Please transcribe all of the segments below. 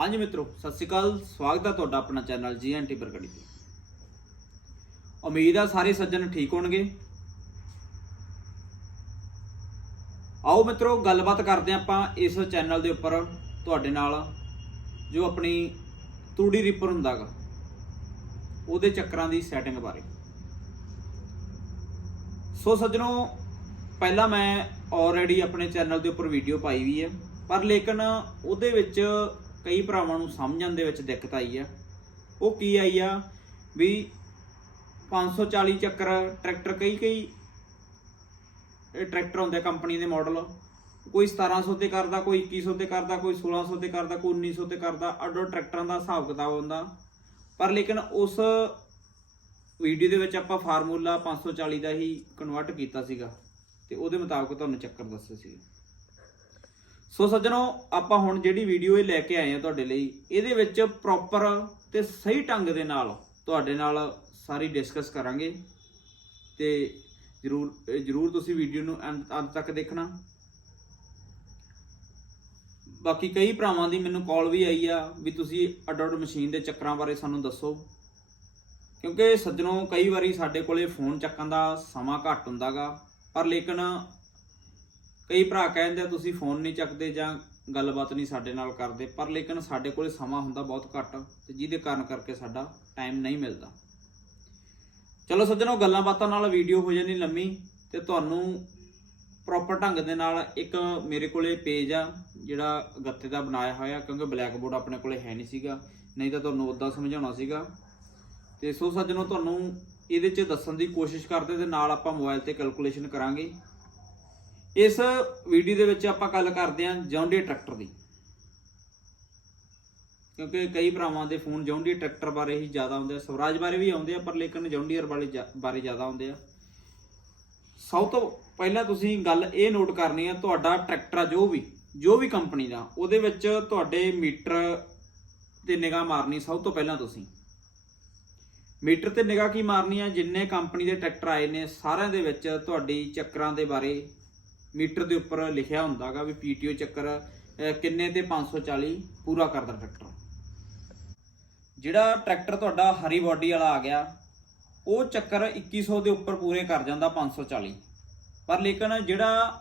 ਹਾਂਜੀ ਮਿੱਤਰੋ, ਸਤਿ ਸ਼੍ਰੀ ਅਕਾਲ। ਸਵਾਗਤ ਹੈ ਤੁਹਾਡਾ ਆਪਣਾ ਚੈਨਲ ਜੀਐਨਟੀ ਬਰਗੜੀ ਤੇ। ਉਮੀਦ ਆ ਸਾਰੇ ਸੱਜਣ ਠੀਕ ਹੋਣਗੇ। ਆਓ ਮਿੱਤਰੋ, ਗੱਲਬਾਤ ਕਰਦੇ ਹਾਂ ਆਪਾਂ ਇਸ ਚੈਨਲ ਦੇ ਉੱਪਰ, ਤੁਹਾਡੇ ਨਾਲ, ਜੋ ਆਪਣੀ ਤੂੜੀ ਰੀਪਰ ਹੁੰਦਾਗਾ, ਉਹਦੇ ਚੱਕਰਾਂ ਦੀ ਸੈਟਿੰਗ ਬਾਰੇ। ਸੋ ਸੱਜਣੋ, ਪਹਿਲਾਂ ਮੈਂ ਆਲਰੇਡੀ ਆਪਣੇ ਚੈਨਲ ਦੇ ਉੱਪਰ ਵੀਡੀਓ ਪਾਈ ਵੀ ਹੈ, ਪਰ ਲੇਕਿਨ ਉਹਦੇ ਵਿੱਚ ਕਈ ਭਰਾਵਾਂ ਨੂੰ ਸਮਝਣ ਦੇ ਵਿੱਚ ਦਿੱਕਤ ਆਈ ਆ। ਉਹ ਕੀ ਆਈ ਆ? ਵੀ 540 ਚੱਕਰ ਟਰੈਕਟਰ, ਕਈ ਕਈ ਟਰੈਕਟਰ ਹੁੰਦੇ ਕੰਪਨੀ ਦੇ ਮਾਡਲ ਕੋਈ 1700 ਤੇ ਕਰਦਾ, ਕੋਈ 2100 ਤੇ ਕਰਦਾ, ਕੋਈ 1600 ਤੇ ਕਰਦਾ, ਕੋਈ 1900 ਤੇ ਕਰਦਾ ਅੱਡੋ ਟਰੈਕਟਰਾਂ ਦਾ ਹਿਸਾਬ ਕਿਤਾਬ ਹੁੰਦਾ। ਪਰ ਲੇਕਿਨ ਉਸ ਵੀਡੀਓ ਦੇ ਵਿੱਚ ਆਪਾਂ ਫਾਰਮੂਲਾ 540 ਦਾ ਹੀ ਕਨਵਰਟ ਕੀਤਾ ਸੀਗਾ ਤੇ ਉਹਦੇ ਮੁਤਾਬਕ ਤੁਹਾਨੂੰ ਚੱਕਰ ਦੱਸੇ ਸੀਗੇ। ਸੋ ਸੱਜਣੋ, ਆਪਾਂ ਹੁਣ ਜਿਹੜੀ ਵੀਡੀਓ ਇਹ ਲੈ ਕੇ ਆਏ ਆ ਤੁਹਾਡੇ ਲਈ, ਇਹਦੇ ਵਿੱਚ ਪ੍ਰੋਪਰ ਤੇ ਸਹੀ ਢੰਗ ਦੇ ਨਾਲ ਤੁਹਾਡੇ ਨਾਲ ਸਾਰੀ ਡਿਸਕਸ ਕਰਾਂਗੇ। ਤੇ ਜਰੂਰ ਜਰੂਰ ਤੁਸੀਂ ਵੀਡੀਓ ਨੂੰ ਅੰਤ ਅੰਤ ਤੱਕ ਦੇਖਣਾ। ਬਾਕੀ ਕਈ ਭਰਾਵਾਂ ਦੀ ਮੈਨੂੰ ਕਾਲ ਵੀ ਆਈ ਆ ਵੀ ਤੁਸੀਂ ਅੱਡ ਅੱਡ ਮਸ਼ੀਨ ਦੇ ਚੱਕਰਾਂ ਬਾਰੇ ਸਾਨੂੰ ਦੱਸੋ। ਕਿਉਂਕਿ ਸੱਜਣੋ, ਕਈ ਵਾਰੀ ਸਾਡੇ ਕੋਲੇ ਫੋਨ ਚੱਕਣ ਦਾ ਸਮਾਂ ਘੱਟ ਹੁੰਦਾਗਾ, ਪਰ ਲੇਕਿਨ ਕਈ ਭਰਾ ਕਹਿੰਦੇ ਆ, ਤੁਸੀਂ ਫੋਨ ਨਹੀਂ ਚੱਕਦੇ ਜਾਂ ਗੱਲਬਾਤ ਨਹੀਂ ਸਾਡੇ ਨਾਲ ਕਰਦੇ, ਪਰ ਲੇਕਿਨ ਸਾਡੇ ਕੋਲੇ ਸਮਾਂ ਹੁੰਦਾ ਬਹੁਤ ਘੱਟ ਤੇ ਜਿਹਦੇ ਕਾਰਨ ਕਰਕੇ ਸਾਡਾ ਟਾਈਮ ਨਹੀਂ ਮਿਲਦਾ। ਚਲੋ ਸੱਜਣੋ, ਗੱਲਾਂ ਬਾਤਾਂ ਨਾਲ ਵੀਡੀਓ ਹੋ ਜਾਣੀ ਲੰਮੀ ਤੇ ਤੁਹਾਨੂੰ ਪ੍ਰੋਪਰ ਢੰਗ ਦੇ ਨਾਲ ਇੱਕ ਮੇਰੇ ਕੋਲੇ ਪੇਜ ਆ, ਜਿਹੜਾ ਗੱਤੇ ਦਾ ਬਣਾਇਆ ਹੋਇਆ, ਕਿਉਂਕਿ ਬਲੈਕ ਬੋਰਡ ਆਪਣੇ ਕੋਲੇ ਹੈ ਨਹੀਂ ਸੀਗਾ, ਨਹੀਂ ਤਾਂ ਤੁਹਾਨੂੰ ਉਦਾਂ ਸਮਝਾਉਣਾ ਸੀਗਾ। ਤੇ ਸੋ ਸੱਜਣੋ, ਤੁਹਾਨੂੰ ਇਹਦੇ 'ਚ ਦੱਸਣ ਦੀ ਕੋਸ਼ਿਸ਼ ਕਰਦੇ ਤੇ ਨਾਲ ਆਪਾਂ ਮੋਬਾਈਲ ਤੇ ਕੈਲਕੂਲੇਸ਼ਨ ਕਰਾਂਗੇ। ਇਸ ਵੀਡੀਓ ਦੇ ਵਿੱਚ ਆਪਾਂ ਗੱਲ ਕਰਦੇ ਹਾਂ ਜੌਂਡੀ ਟਰੈਕਟਰ ਦੀ। ਕਿਉਂਕਿ ਕਈ ਭਰਾਵਾਂ ਦੇ ਫੋਨ ਜੌਂਡੀ ਟਰੈਕਟਰ ਬਾਰੇ ਹੀ ਜ਼ਿਆਦਾ ਆਉਂਦੇ ਆ। ਸਵਰਾਜ ਬਾਰੇ ਵੀ ਆਉਂਦੇ ਆ, ਪਰ ਲੇਕਿਨ ਜੌਂਡੀਅਰ ਵਾਲੇ ਜ਼ਿਆ- ਬਾਰੇ ਜ਼ਿਆਦਾ ਆਉਂਦੇ ਆ। ਸਭ ਤੋਂ ਪਹਿਲਾਂ ਤੁਸੀਂ ਗੱਲ ਇਹ ਨੋਟ ਕਰਨੀ ਆ, ਤੁਹਾਡਾ ਟਰੈਕਟਰ ਆ ਜੋ ਵੀ ਜੋ ਵੀ ਕੰਪਨੀ ਦਾ, ਉਹਦੇ ਵਿੱਚ ਤੁਹਾਡੇ ਮੀਟਰ ਤੇ ਨਿਗਾਹ ਮਾਰਨੀ ਸਭ ਤੋਂ ਪਹਿਲਾਂ ਤੁਸੀਂ। ਮੀਟਰ ਤੇ ਨਿਗਾਹ ਕੀ ਮਾਰਨੀ ਆ? ਜਿੰਨੇ ਕੰਪਨੀ ਦੇ ਟਰੈਕਟਰ ਆਏ ਨੇ, ਸਾਰਿਆਂ ਦੇ ਵਿੱਚ ਤੁਹਾਡੀ ਚੱਕਰਾਂ ਦੇ ਬਾਰੇ ਮੀਟਰ ਦੇ ਉੱਪਰ ਲਿਖਿਆ ਹੁੰਦਾਗਾ ਵੀ ਪੀਟੀਓ ਚੱਕਰ ਅਹ, ਕਿੰਨੇ ਤੇ 540 ਪੂਰਾ ਕਰਦਾ ਟਰੈਕਟਰ। ਜਿਹੜਾ ਟਰੈਕਟਰ ਤੁਹਾਡਾ ਹਰੀ ਬਾਡੀ ਵਾਲਾ ਆ ਗਿਆ ਉਹ ਚੱਕਰ 2100 ਦੇ ਉੱਪਰ ਪੂਰੇ ਕਰ ਜਾਂਦਾ 540 ਪਰ ਲੇਕਿਨ ਜਿਹੜਾ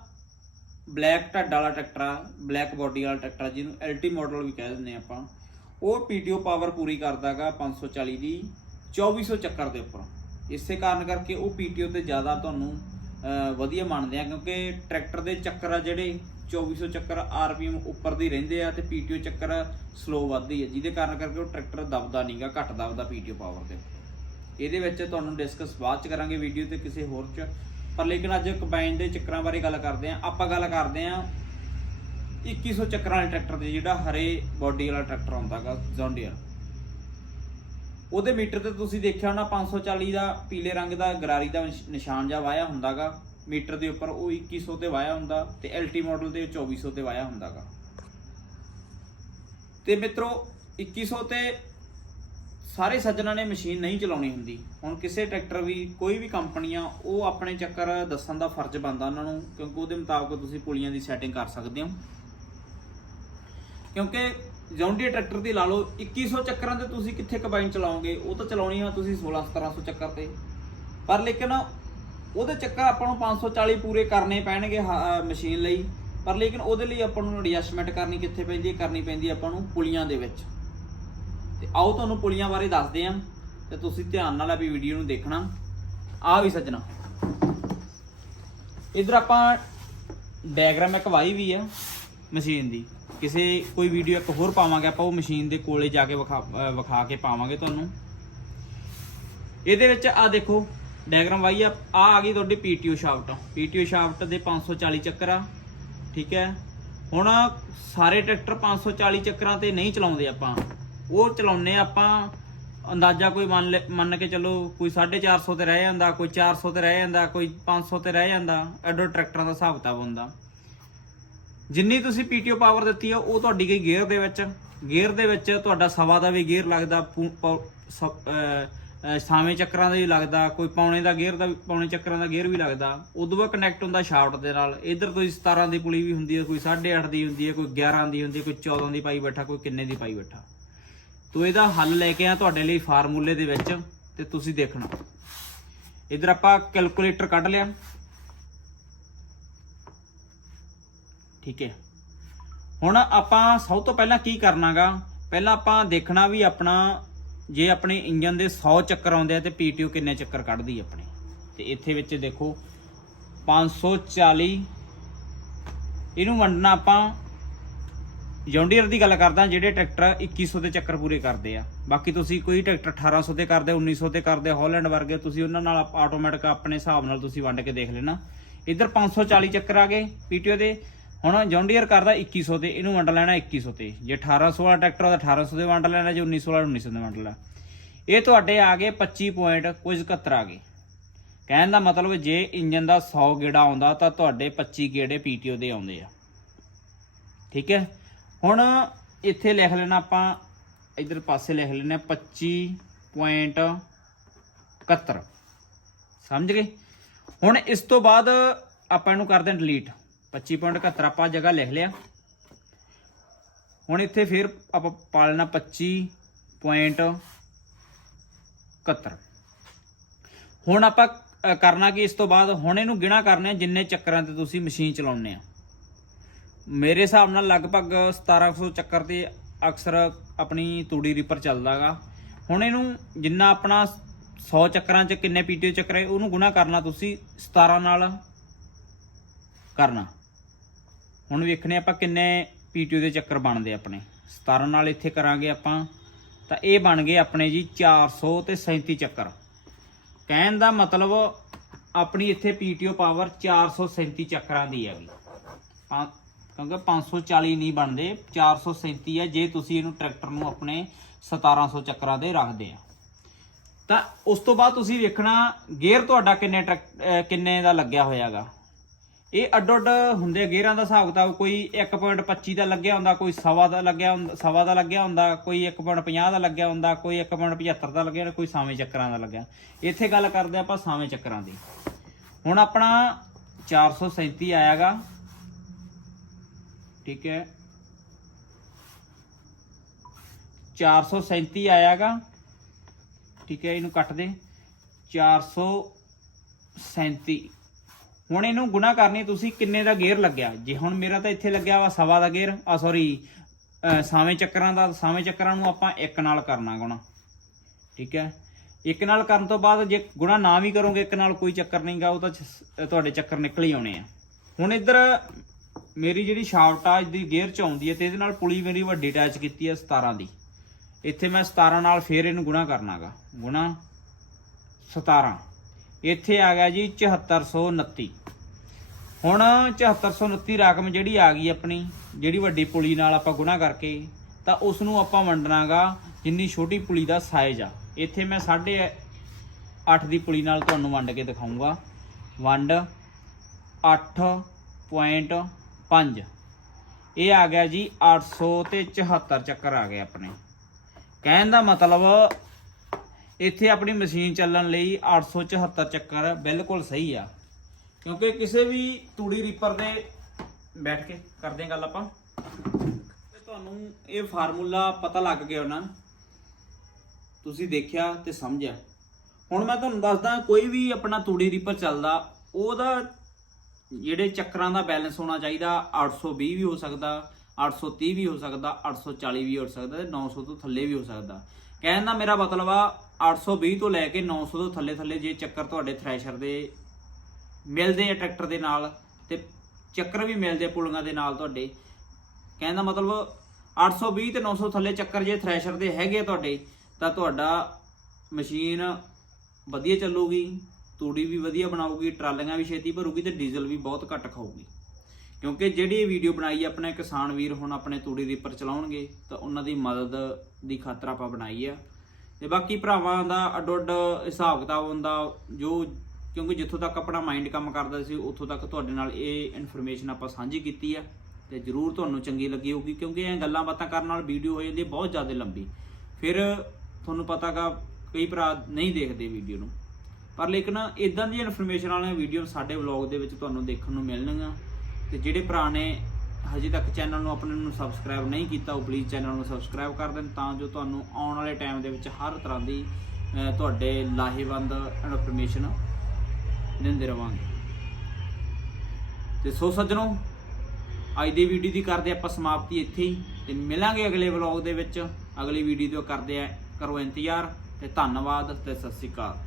ਬਲੈਕ ਢੱਡ ਵਾਲਾ ਟਰੈਕਟਰ ਆ ਬਲੈਕ ਬਾਡੀ ਵਾਲਾ ਟਰੈਕਟਰ ਆ, ਜਿਹਨੂੰ ਐਲਟੀ ਮਾਡਲ ਵੀ ਕਹਿ ਦਿੰਦੇ ਆਪਾਂ ਉਹ ਪੀਟੀਓ ਪਾਵਰ ਪੂਰੀ ਕਰਦਾਗਾ 540 ਦੀ 2400 ਚੱਕਰ ਦੇ ਉੱਪਰ। ਇਸੇ ਕਾਰਨ ਕਰਕੇ ਉਹ ਪੀਟੀਓ ਤੇ ਜ਼ਿਆਦਾ ਤੁਹਾਨੂੰ ਵਧੀਆ ਮੰਨਦੇ ਆ, ਕਿਉਂਕਿ ਟਰੈਕਟਰ ਦੇ ਚੱਕਰ ਆ ਜਿਹੜੇ 2400 ਚੱਕਰ ਆਰਪੀਐਮ ਉੱਪਰ ਦੀ ਰਹਿੰਦੇ ਆ ਤੇ ਪੀਟੀਓ ਚੱਕਰ ਸਲੋ ਵੱਧਦੀ ਹੈ ਜਿਹਦੇ ਕਾਰਨ ਕਰਕੇ ਉਹ ਟਰੈਕਟਰ ਦਬਦਾ ਨਹੀਂਗਾ ਘੱਟ ਦਬਦਾ ਪੀਟੀਓ ਪਾਵਰ ਦੇ ਇਹਦੇ ਵਿੱਚ ਤੁਹਾਨੂੰ ਡਿਸਕਸ ਬਾਅਦ ਚ ਕਰਾਂਗੇ ਵੀਡੀਓ ਤੇ ਕਿਸੇ ਹੋਰ ਚ। ਪਰ ਲੇਕਿਨ ਅੱਜ ਕੰਬਾਈਨ ਦੇ ਚੱਕਰਾਂ ਬਾਰੇ ਗੱਲ ਕਰਦੇ ਆਂ। ਆਪਾਂ ਗੱਲ ਕਰਦੇ ਆਂ 2100 ਚੱਕਰਾਂ ਵਾਲੇ ਟਰੈਕਟਰ ਦੇ ਜਿਹੜਾ ਹਰੇ ਬਾਡੀ ਵਾਲਾ ਟਰੈਕਟਰ ਆਉਂਦਾਗਾ ਜੌਂਡੀਅਰ ਉਹਦੇ ਮੀਟਰ ਤੇ ਤੁਸੀਂ ਦੇਖਿਆ ਹੋਣਾ 540 ਦਾ ਪੀਲੇ ਰੰਗ ਦਾ ਗਰਾਰੀ ਦਾ ਨਿਸ਼- ਨਿਸ਼ਾਨ ਜਿਹਾ ਵਾਇਆ ਹੁੰਦਾਗਾ। ਮੀਟਰ ਦੇ ਉੱਪਰ ਉਹ 2100 ਤੇ ਵਾਇਆ ਹੁੰਦਾ ਤੇ ਐਲਟੀ ਮਾਡਲ ਤੇ 2400 ਤੇ ਵਾਇਆ ਹੁੰਦਾਗਾ। ਤੇ ਮਿੱਤਰੋ 2100 ਤੇ ਸਾਰੇ ਸੱਜਣਾ ਨੇ ਮਸ਼ੀਨ ਨਹੀਂ ਚਲਾਉਣੀ ਹੁੰਦੀ। ਹੁਣ ਕਿਸੇ ਟਰੈਕਟਰ ਵੀ, ਕੋਈ ਵੀ ਕੰਪਨੀ ਆ ਉਹ ਆਪਣੇ ਚੱਕਰ ਦੱਸਣ ਦਾ ਫਰਜ਼ ਬਣਦਾ ਉਹਨਾਂ ਨੂੰ, ਕਿਉਂਕਿ ਉਹਦੇ ਮੁਤਾਬਕ ਤੁਸੀਂ ਪੁਲੀਆਂ ਦੀ ਸੈਟਿੰਗ ਕਰ ਸਕਦੇ ਹੋ। ਕਿਉਂਕਿ ਜੌਂਡੀ ਟਰੈਕਟਰ ਦੀ ਲਾ ਲਓ 2100 ਚੱਕਰਾਂ ਤੇ ਤੁਸੀਂ ਕਿੱਥੇ ਕੰਬਾਈਨ ਚਲਾਓਗੇ? ਉਹ ਤਾਂ ਚਲਾਉਣੀ ਆ ਤੁਸੀਂ 16 1700 ਚੱਕਰ ਤੇ। ਪਰ ਲੇਕਿਨ ਉਹਦੇ ਚੱਕਰ ਆਪਾਂ ਨੂੰ 540 ਪੂਰੇ ਕਰਨੇ ਪੈਣਗੇ ਹ- ਮਸ਼ੀਨ ਲਈ। ਪਰ ਲੇਕਿਨ ਉਹਦੇ ਲਈ ਆਪਾਂ ਨੂੰ ਐਡਜਸਟਮੈਂਟ ਕਰਨੀ ਕਿੱਥੇ ਪੈਂਦੀ ਹੈ? ਕਰਨੀ ਪੈਂਦੀ ਆਪਾਂ ਨੂੰ ਪੁਲੀਆਂ ਦੇ ਵਿੱਚ। ਤੇ ਆਓ ਤੁਹਾਨੂੰ ਪੁਲੀਆਂ ਬਾਰੇ ਦੱਸਦੇ ਆਂ, ਤੇ ਤੁਸੀਂ ਧਿਆਨ ਨਾਲ ਆ ਵੀ ਵੀਡੀਓ ਨੂੰ ਦੇਖਣਾ। ਆ ਵੀ ਸੱਜਣਾ। ਇਧਰ ਆਪਾਂ ਡਾਇਗਰਾਮ ਇੱਕ ਵਾਈ ਵੀ ਆ ਮਸ਼ੀਨ ਦੀ। ਕਿਸੇ ਕੋਈ ਵੀਡੀਓ ਇੱਕ ਹੋਰ ਪਾਵਾਂਗੇ, ਆਪਾਂ ਉਹ ਮਸ਼ੀਨ ਦੇ ਕੋਲੇ ਜਾ ਕੇ ਵਿਖਾ ਵਿਖਾ ਕੇ ਪਾਵਾਂਗੇ ਤੁਹਾਨੂੰ। ਇਹਦੇ ਵਿੱਚ ਆ ਦੇਖੋ ਡਾਇਗਰਾਮ ਵਾਈ ਆ ਆ ਗਈ ਤੁਹਾਡੀ ਪੀਟੀਓ ਸ਼ਾਫਟ ਪੀਟੀਓ ਸ਼ਾਫਟ ਦੇ 540 ਚੱਕਰ ਆ, ਠੀਕ ਹੈ? ਹੁਣ ਸਾਰੇ ਟਰੈਕਟਰ 540 ਚੱਕਰਾਂ ਤੇ ਨਹੀਂ ਚਲਾਉਂਦੇ ਆਪਾਂ। ਉਹ ਚਲਾਉਨੇ ਆਪਾਂ, ਅੰਦਾਜ਼ਾ ਕੋਈ ਮੰਨ ਲੈ- ਮੰਨ ਕੇ ਚੱਲੋ, ਕੋਈ 450 ਤੇ ਰਹਿ ਜਾਂਦਾ, ਕੋਈ 400 ਤੇ ਰਹਿ ਜਾਂਦਾ, ਕੋਈ 500 ਤੇ ਰਹਿ ਜਾਂਦਾ, ਐਡੋ ਟਰੈਕਟਰਾਂ ਦਾ ਹਿਸਾਬ ਕਿਤਾਬ ਹੁੰਦਾ। ਜਿੰਨੀ ਤੁਸੀਂ ਪੀਟੀਓ ਪਾਵਰ ਦਿੱਤੀ ਆ, ਉਹ ਤੁਹਾਡੀ ਗਈ ਗੇਅਰ ਦੇ ਵਿੱਚ। ਗੇਅਰ ਦੇ ਵਿੱਚ ਤੁਹਾਡਾ ਸਵਾ ਦਾ ਵੀ ਗੇਅਰ ਲੱਗਦਾ, ਪੂ- ਪੌ- ਸ- ਚੱਕਰਾਂ ਦਾ ਵੀ ਲੱਗਦਾ, ਕੋਈ ਪੌਣੇ ਦਾ ਗੇਅਰ ਦਾ ਵੀ- ਪੌਣੇ ਚੱਕਰਾਂ ਦਾ ਗੇਅਰ ਵੀ ਲੱਗਦਾ। ਉਦੋਂ ਬਾਅਦ ਕਨੈਕਟ ਹੁੰਦਾ ਸ਼ਾਫਟ ਦੇ ਨਾਲ। ਇਧਰ ਕੋਈ 17 ਦੀ ਪੁਲੀ ਵੀ ਹੁੰਦੀ ਹੈ ਕੋਈ 8.5 ਦੀ ਹੁੰਦੀ ਹੈ ਕੋਈ 11 ਦੀ ਹੁੰਦੀ ਹੈ ਕੋਈ 14 ਦੀ ਪਾਈ ਬੈਠਾ, ਕੋਈ ਕਿੰਨੇ ਦੀ ਪਾਈ ਬੈਠਾ। ਤੋ ਇਹਦਾ ਹੱਲ ਲੈ ਕੇ ਆ ਤੁਹਾਡੇ ਲਈ ਫਾਰਮੂਲੇ ਦੇ ਵਿੱਚ ਤੇ ਤੁਸੀਂ ਦੇਖਣਾ। ਇਧਰ ਆਪਾਂ ਕੈਲਕੂਲੇਟਰ ਕੱਢ ਲਿਆ। ਠੀਕ ਹੈ। ਹੁਣ ਆਪਾਂ ਸਭ ਤੋਂ ਪਹਿਲਾਂ ਕੀ ਕਰਨਾਗਾ? ਪਹਿਲਾਂ ਆਪਾਂ ਦੇਖਣਾ ਵੀ ਆਪਣਾ, ਜੇ ਆਪਣੇ ਇੰਜਨ ਦੇ 100 ਚੱਕਰ ਆਉਂਦੇ ਆ ਤੇ ਪੀਟੀਓ ਕਿੰਨੇ ਚੱਕਰ ਕੱਢਦੀ ਆਪਣੇ। ਤੇ ਇੱਥੇ ਵਿੱਚ ਦੇਖੋ 540 ਇਹਨੂੰ ਵੰਡਣਾ ਆਪਾਂ, ਜੌਂਡੀਅਰ ਦੀ ਗੱਲ ਕਰਦਾ, ਜਿਹੜੇ ਟਰੈਕਟਰ 2100 ਦੇ ਚੱਕਰ ਪੂਰੇ ਕਰਦੇ ਆ। ਬਾਕੀ ਤੁਸੀਂ ਕੋਈ ਟਰੈਕਟਰ 1800 ਤੇ ਕਰਦੇ 1900 ਤੇ ਕਰਦੇ, ਹਾਲੈਂਡ ਵਰਗੇ, ਤੁਸੀਂ ਉਹਨਾਂ ਨਾਲ ਆਟੋਮੈਟਿਕ ਆਪਣੇ ਹਿਸਾਬ ਨਾਲ ਤੁਸੀਂ ਵੰਡ ਕੇ ਦੇਖ ਲੈਣਾ। ਇੱਧਰ 540 ਚੱਕਰ ਆ ਗਏ ਪੀਟੀਓ ਦੇ। ਹੁਣ ਜੌਂਡੀਅਰ ਕਰਦਾ 2100 ਤੇ, ਇਹਨੂੰ ਵੰਡ ਲੈਣਾ 2100 ਤੇ। ਜੇ 1800 ਵਾਲਾ ਟਰੈਕਟਰ ਆ ਤਾਂ 1800 ਦੇ ਵੰਡ ਲੈਣਾ, ਜੇ 1900 ਵਾਲਾ 1900 ਦੇ ਵੰਡ ਲੈਣਾ। ਇਹ ਤੁਹਾਡੇ ਆ ਗਏ 25 ਪੁਆਇੰਟ ਕੁਝ 71 ਆ ਗਏ। ਕਹਿਣ ਦਾ ਮਤਲਬ ਜੇ ਇੰਜਨ ਦਾ 100 ਗੇੜਾ ਆਉਂਦਾ ਤਾਂ ਤੁਹਾਡੇ 25 ਗੇੜੇ ਪੀਟੀਓ ਦੇ ਆਉਂਦੇ ਆ। ਠੀਕ ਹੈ? ਹੁਣ ਇੱਥੇ ਲਿਖ ਲੈਣਾ ਆਪਾਂ, ਇਧਰ ਪਾਸੇ ਲਿਖ ਲੈਣਾ 25.71 ਸਮਝ ਗਏ? ਹੁਣ ਇਸ ਤੋਂ ਬਾਅਦ ਆਪਾਂ ਇਹਨੂੰ ਕਰਦੇ ਹਾਂ ਡਿਲੀਟ 25.71 ਆਪਾਂ ਜਗ੍ਹਾ ਲਿਖ ਲਿਆ। ਹੁਣ ਇੱਥੇ ਫਿਰ ਆਪਾਂ ਪਾ ਲੈਣਾ 25.71 ਹੁਣ ਆਪਾਂ ਕਰਨਾ ਕਿ ਇਸ ਤੋਂ ਬਾਅਦ? ਹੁਣ ਇਹਨੂੰ ਗਿਣਾ ਕਰਨੇ ਜਿੰਨੇ ਚੱਕਰਾਂ ਤੇ ਤੁਸੀਂ ਮਸ਼ੀਨ ਚਲਾਉਂਦੇ ਆ। ਮੇਰੇ ਹਿਸਾਬ ਨਾਲ ਲਗਭਗ 1700 ਚੱਕਰ ਤੇ ਅਕਸਰ ਆਪਣੀ ਤੂੜੀ ਰੀਪਰ ਚੱਲਦਾਗਾ। ਹੁਣ ਇਹਨੂੰ ਜਿੰਨਾ ਆਪਣਾ 100 ਚੱਕਰਾਂ 'ਚ ਕਿੰਨੇ ਪੀਟੀਓ ਚੱਕਰ ਹੈ, ਉਹਨੂੰ ਗੁਣਾ ਕਰਨਾ ਤੁਸੀਂ 17 ਨਾਲ ਕਰਨਾ। ਹੁਣ ਵੇਖਣੇ ਆਪਾਂ ਕਿੰਨੇ ਪੀਟੀਓ ਦੇ ਚੱਕਰ ਬਣਦੇ ਆਪਣੇ। 17 ਨਾਲ ਇੱਥੇ ਕਰਾਂਗੇ ਆਪਾਂ, ਤਾਂ ਇਹ ਬਣ ਗਏ ਆਪਣੇ ਜੀ 400 ਤੇ 37 ਚੱਕਰ। ਕਹਿਣ ਦਾ ਮਤਲਬ ਆਪਣੀ ਇੱਥੇ ਪੀਟੀਓ ਪਾਵਰ 437 ਚੱਕਰਾਂ ਦੀ ਹੈਗੀ। ਪੰ- ਕਿਉਂਕਿ 540 ਨਹੀਂ ਬਣਦੇ 437 ਹੈ ਜੇ ਤੁਸੀਂ ਇਹਨੂੰ ਟਰੈਕਟਰ ਨੂੰ ਆਪਣੇ 1700 ਚੱਕਰਾਂ ਦੇ ਰੱਖਦੇ ਆ। ਤਾਂ ਉਸ ਤੋਂ ਬਾਅਦ ਤੁਸੀਂ ਵੇਖਣਾ, ਗੇਅਰ ਤੁਹਾਡਾ ਕਿੰਨੇ ਟਰੈਕ- ਕਿੰਨੇ ਦਾ ਲੱਗਿਆ ਹੋਇਆਗਾ? ਇਹ ਅੱਡੋ ਅੱਡ ਹੁੰਦੇ ਆ ਗੇਅਰਾਂ ਦਾ ਹਿਸਾਬ ਕਿਤਾਬ ਕੋਈ 1.25 ਦਾ ਲੱਗਿਆ ਹੁੰਦਾ ਕੋਈ ਸਵਾ ਦਾ ਲੱਗਿਆ ਹੁੰਦਾ ਸਵਾ ਦਾ ਲੱਗਿਆ ਹੁੰਦਾ ਕੋਈ 1.50 ਦਾ ਲੱਗਿਆ ਹੁੰਦਾ ਕੋਈ 1.75 ਦਾ ਲੱਗਿਆ ਹੁੰਦਾ, ਕੋਈ ਸਾਵੇਂ ਚੱਕਰਾਂ ਦਾ ਲੱਗਿਆ। ਇੱਥੇ ਗੱਲ ਕਰਦੇ ਆਪਾਂ ਸਾਵੇਂ ਚੱਕਰਾਂ ਦੀ। ਹੁਣ ਆਪਣਾ 437 ਆਇਆਗਾ। ਠੀਕ ਹੈ। 437 ਆਇਆਗਾ। ਠੀਕ ਹੈ ਇਹਨੂੰ ਕੱਟ ਦੇ। 437 ਹੁਣ ਇਹਨੂੰ ਗੁਣਾ ਕਰਨੀ, ਤੁਸੀਂ ਕਿੰਨੇ ਦਾ ਗੇਅਰ ਲੱਗਿਆ? ਜੇ ਹੁਣ ਮੇਰਾ ਤਾਂ ਇੱਥੇ ਲੱਗਿਆ ਵਾ ਸਵਾ ਦਾ ਗੇਅਰ, ਆ ਸੌਰੀ ਸਾਵੇਂ ਚੱਕਰਾਂ ਦਾ, ਸਾਵੇਂ ਚੱਕਰਾਂ ਨੂੰ ਆਪਾਂ ਇੱਕ ਨਾਲ ਕਰਨਾ ਗੁਣਾ ਠੀਕ ਹੈ? ਇੱਕ ਨਾਲ ਕਰਨ ਤੋਂ ਬਾਅਦ ਜੇ ਗੁਣਾ ਨਾ ਵੀ ਕਰੋਗੇ, ਇੱਕ ਨਾਲ ਕੋਈ ਚੱਕਰ ਨਹੀਂਗਾ, ਉਹ ਤਾਂ ਤੁਹਾਡੇ ਚੱਕਰ ਨਿਕਲ ਹੀ ਆਉਣੇ ਆ। ਹੁਣ ਇੱਧਰ ਮੇਰੀ ਜਿਹੜੀ ਸ਼ਾਫਟ ਆ ਦੀ ਗੇਅਰ ਚ ਆਉਂਦੀ ਹੈ ਤੇ ਇਹਦੇ ਨਾਲ ਪੁਲੀ ਮੇਰੀ ਵੱਡੀ ਅਟੈਚ ਕੀਤੀ ਹੈ 17 ਦੀ। ਇੱਥੇ ਮੈਂ 17 ਨਾਲ ਫੇਰ ਇਹਨੂੰ ਗੁਣਾ ਕਰਨਾਗਾ। ਗੁਣਾ 17 ਇੱਥੇ ਆ ਗਿਆ ਜੀ 7429 ਹੁਣ 7429 ਰਕਮ ਜਿਹੜੀ ਆ ਗਈ ਆਪਣੀ, ਜਿਹੜੀ ਵੱਡੀ ਪੁਲੀ ਨਾਲ ਆਪਾਂ ਗੁਣਾ ਕਰਕੇ, ਤਾਂ ਉਸ ਨੂੰ ਆਪਾਂ ਵੰਡਣਾਗਾ ਜਿੰਨੀ ਛੋਟੀ ਪੁਲੀ ਦਾ ਸਾਈਜ਼ ਆ। ਇੱਥੇ ਮੈਂ 8.5 ਦੀ ਪੁਲੀ ਨਾਲ ਤੁਹਾਨੂੰ ਵੰਡ ਕੇ ਦਿਖਾਉਂਗਾ ਵੰਡ 8.5 ਇਹ ਆ ਗਿਆ ਜੀ 800 ਤੇ 74 ਚੱਕਰ ਆ ਗਏ ਆਪਣੇ। ਕਹਿਣ ਦਾ ਮਤਲਬ, ਇੱਥੇ ਆਪਣੀ ਮਸ਼ੀਨ ਚੱਲਣ ਲਈ 874 ਚੱਕਰ ਬਿਲਕੁਲ ਸਹੀ ਆ। ਕਿਉਂਕਿ ਕਿਸੇ ਵੀ ਤੂੜੀ ਰੀਪਰ ਦੇ ਬੈਠ ਕੇ ਕਰਦੇ ਹਾਂ ਗੱਲ ਆਪਾਂ। ਤੇ ਤੁਹਾਨੂੰ ਇਹ ਫਾਰਮੂਲਾ ਪਤਾ ਲੱਗ ਗਿਆ ਨਾ ਤੁਸੀਂ ਦੇਖਿਆ ਤੇ ਸਮਝਿਆ। ਹੁਣ ਮੈਂ ਤੁਹਾਨੂੰ ਦੱਸਦਾ, ਕੋਈ ਵੀ ਆਪਣਾ ਤੂੜੀ ਰੀਪਰ ਚੱਲਦਾ, ਉਹਦਾ ਜਿਹੜੇ ਚੱਕਰਾਂ ਦਾ ਬੈਲੈਂਸ ਹੋਣਾ ਚਾਹੀਦਾ 820 ਵੀ ਹੋ ਸਕਦਾ 830 ਵੀ ਹੋ ਸਕਦਾ 840 ਵੀ ਹੋ ਸਕਦਾ ਤੇ 900 ਤੋਂ ਥੱਲੇ ਵੀ ਹੋ ਸਕਦਾ। ਕਹਿਣ ਦਾ ਮੇਰਾ ਮਤਲਬ ਆ 820 ਤੋਂ ਲੈ ਕੇ 900 ਤੋਂ ਥੱਲੇ ਥੱਲੇ ਜੇ ਚੱਕਰ ਤੁਹਾਡੇ ਥ੍ਰੈਸ਼ਰ ਦੇ ਮਿਲਦੇ ਆ ਟਰੈਕਟਰ ਦੇ ਨਾਲ ਤੇ ਚੱਕਰ ਵੀ ਮਿਲਦੇ ਆ ਪੁਲੀਆਂ ਦੇ ਨਾਲ ਤੁਹਾਡੇ। ਕਹਿਣ ਦਾ ਮਤਲਬ 820 ਤੇ 900 ਥੱਲੇ ਚੱਕਰ ਜੇ ਥ੍ਰੈਸ਼ਰ ਦੇ ਹੈਗੇ ਆ ਤੁਹਾਡੇ, ਤਾਂ ਤੁਹਾਡਾ ਮਸ਼ੀਨ ਵਧੀਆ ਚੱਲੂਗੀ, ਤੂੜੀ ਵੀ ਵਧੀਆ ਬਣਾਊਗੀ, ਟਰਾਲੀਆਂ ਵੀ ਛੇਤੀ ਭਰੂਗੀ ਤੇ ਡੀਜ਼ਲ ਵੀ ਬਹੁਤ ਘੱਟ ਖਾਊਗੀ। ਕਿਉਂਕਿ ਜਿਹੜੀ ਵੀਡੀਓ ਬਣਾਈ ਆਪਣੇ ਕਿਸਾਨ ਵੀਰ ਹੁਣ ਆਪਣੇ ਤੂੜੀ ਦੇ ਉੱਪਰ ਚਲਾਉਣਗੇ, ਤਾਂ ਉਹਨਾਂ ਦੀ ਮਦਦ ਦੀ ਖਾਤਰ ਆਪਾਂ ਬਣਾਈ ਆ। ਤੇ ਬਾਕੀ ਭਰਾਵਾਂ ਦਾ ਅੱਡੋ ਅੱਡ ਹਿਸਾਬ ਕਿਤਾਬ ਹੁੰਦਾ, ਜੋ ਕਿਉਂਕਿ ਜਿੱਥੋਂ ਤੱਕ ਆਪਣਾ ਮਾਈਂਡ ਕੰਮ ਕਰਦਾ ਸੀ, ਉੱਥੋਂ ਤੱਕ ਤੁਹਾਡੇ ਨਾਲ ਇਹ ਇਨਫੋਰਮੇਸ਼ਨ ਆਪਾਂ ਸਾਂਝੀ ਕੀਤੀ ਆ ਤੇ ਜਰੂਰ ਤੁਹਾਨੂੰ ਚੰਗੀ ਲੱਗੀ ਹੋਊਗੀ, ਕਿਉਂਕਿ ਇਹ ਗੱਲਾਂ ਬਾਤਾਂ ਕਰਨ ਨਾਲ ਵੀਡੀਓ ਹੋ ਜਾਂਦੀ ਹੈ, ਬਹੁਤ ਜ਼ਿਆਦਾ ਲੰਬੀ। ਫਿਰ ਤੁਹਾਨੂੰ ਪਤਾਗਾ ਕਈ ਭਰਾ ਨਹੀਂ ਦੇਖਦੇ ਵੀਡੀਓ ਨੂੰ। ਪਰ ਲੇਕਿਨ ਇਦਾਂ ਦੀ ਇਨਫੋਰਮੇਸ਼ਨ ਵਾਲੀਆਂ ਵੀਡੀਓ ਸਾਡੇ ਵਲੌਗ ਦੇ ਵਿੱਚ ਤੁਹਾਨੂੰ ਦੇਖਣ ਨੂੰ ਮਿਲਣਗੀਆਂ। ਤੇ ਜਿਹੜੇ ਭਰਾ ਨੇ ਹਜੇ ਤੱਕ ਚੈਨਲ ਨੂੰ ਆਪਣੇ ਨੂੰ ਸਬਸਕ੍ਰਾਈਬ ਨਹੀਂ ਕੀਤਾ, ਉਹ ਪਲੀਜ਼ ਚੈਨਲ ਨੂੰ ਸਬਸਕ੍ਰਾਈਬ ਕਰ ਦੇਣ ਤਾਂ ਜੋ ਤੁਹਾਨੂੰ ਆਉਣ ਵਾਲੇ ਟਾਈਮ ਦੇ ਵਿੱਚ ਹਰ ਤਰ੍ਹਾਂ ਦੀ ਤੁਹਾਡੇ ਲਾਹੇਵੰਦ ਇਨਫੋਰਮੇਸ਼ਨ ਦਿੰਦੇ ਰਵਾਂਗੇ। ਤੇ ਸੋ ਸੱਜਣੋ, ਅੱਜ ਦੀ ਵੀਡੀਓ ਦੀ ਕਰਦੇ ਆਪਾਂ ਸਮਾਪਤੀ ਇੱਥੇ ਹੀ। ਤੇ ਮਿਲਾਂਗੇ ਅਗਲੇ ਵਲੌਗ ਦੇ ਵਿੱਚ। ਅਗਲੀ ਵੀਡੀਓ ਤੋਂ ਕਰਦੇ ਆ ਕਰੋ ਇੰਤਜ਼ਾਰ। ਤੇ ਧੰਨਵਾਦ ਤੇ ਸਤਿ ਸ਼੍ਰੀ ਅਕਾਲ।